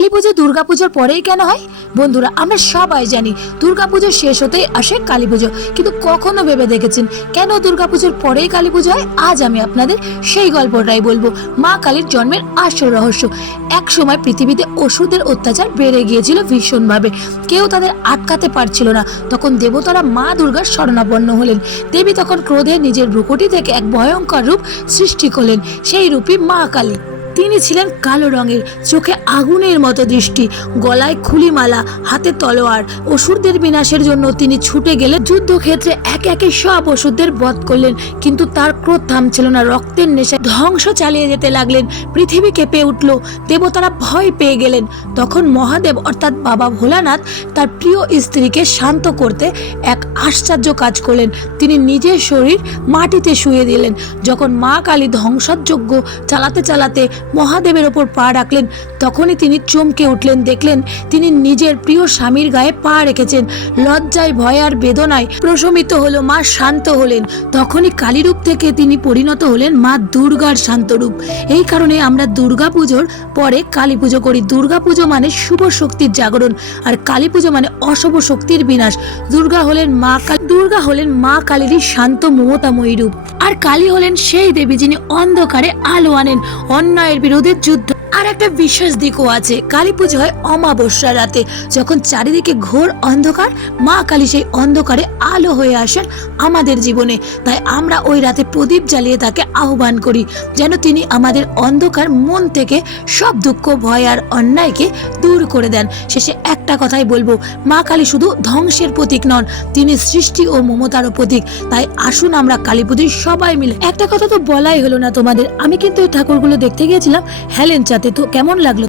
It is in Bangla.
কালী পুজো দুর্গাপুজোর পরেই কেন হয়? বন্ধুরা, আমরা সবাই জানি দুর্গাপুজো শেষ হতেই আসে কালী পুজো, কিন্তু কখনো ভেবে দেখেছেন কেন দুর্গাপুজোর পরেই কালী পুজো হয়? আজ আমি আপনাদের সেই গল্পটাই বলবো, মা কালীর জন্মের আসল রহস্য। এক সময় পৃথিবীতে অসুরদের অত্যাচার বেড়ে গিয়েছিল ভীষণভাবে, কেউ তাদের আটকাতে পারছিল না। তখন দেবতারা মা দুর্গার শরণাপন্ন হলেন। দেবী তখন ক্রোধে নিজের ভ্রুকুটি থেকে এক ভয়ঙ্কর রূপ সৃষ্টি করলেন, সেই রূপই মা কালী। তিনি ছিলেন কালো রঙের, চোখে আগুনের মতো দৃষ্টি, গলায় খুলিমালা, হাতে তলোয়ার। অসুরদের বিনাশের জন্য তিনি ছুটে গেলে যুদ্ধক্ষেত্রে একে একে সব অসুরদের বধ করলেন, কিন্তু তার ক্রোধ থামছিল না। রক্তের নেশায় ধ্বংস চালিয়ে যেতে লাগলেন। পৃথিবী কেঁপে উঠল, দেবতারা ভয় পেয়ে গেলেন। তখন মহাদেব অর্থাৎ বাবা ভোলানাথ তার প্রিয় স্ত্রীকে শান্ত করতে এক আশ্চর্য কাজ করলেন। তিনি নিজের শরীর মাটিতে শুয়ে দিলেন। যখন মা কালী ধ্বংসযজ্ঞ চালাতে চালাতে মহাদেবের ওপর পা রাখলেন, তখনই তিনি চমকে উঠলেন। দেখলেন তিনি নিজের প্রিয় স্বামীর গায়ে পা রেখেছেন। লজ্জায়, ভয় আর বেদনায় প্রশমিত হলো। মা শান্ত হলেন। তখনই কালীরূপ থেকে তিনি পরিণত হলেন মা দুর্গার শান্ত রূপ। এই কারণে আমরা দুর্গা পুজোর পরে কালী পুজো করি। দুর্গা পুজো মানে শুভ শক্তির জাগরণ, আর কালী পুজো মানে অশুভ শক্তির বিনাশ। দুর্গা হলেন মা কালীরই শান্ত মমতাময়ী রূপ, আর কালী হলেন সেই দেবী যিনি অন্ধকারে আলো আনেন, অন্যায়ের বিরুদ্ধে যুদ্ধ। আর একটা বিশেষ দিকও আছে, কালী পুজো হয় অমাবস্যা রাতে, যখন চারিদিকে ঘোর অন্ধকার। মা কালী সেই অন্ধকারে আলো হয়ে আসেন আমাদের জীবনে। তাই আমরা ওই রাতে প্রদীপ জ্বালিয়ে তাকে আহ্বান করি, যেন তিনি আমাদের অন্ধকার মন থেকে সব দুঃখ, ভয় আর অন্যায়কে দূর করে দেন। শেষে একটা কথাই বলবো, মা কালী শুধু ধ্বংসের প্রতীক নন, তিনি সৃষ্টি ও মমতারও প্রতীক। তাই আসুন আমরা কালী পুজোয় সবাই মিলে। একটা কথা তো বলাই হলো না তোমাদের, আমি কিন্তু এই ঠাকুরগুলো দেখতে গিয়েছিলাম হেলেঞ্চাতে। তো কেমন লাগলো?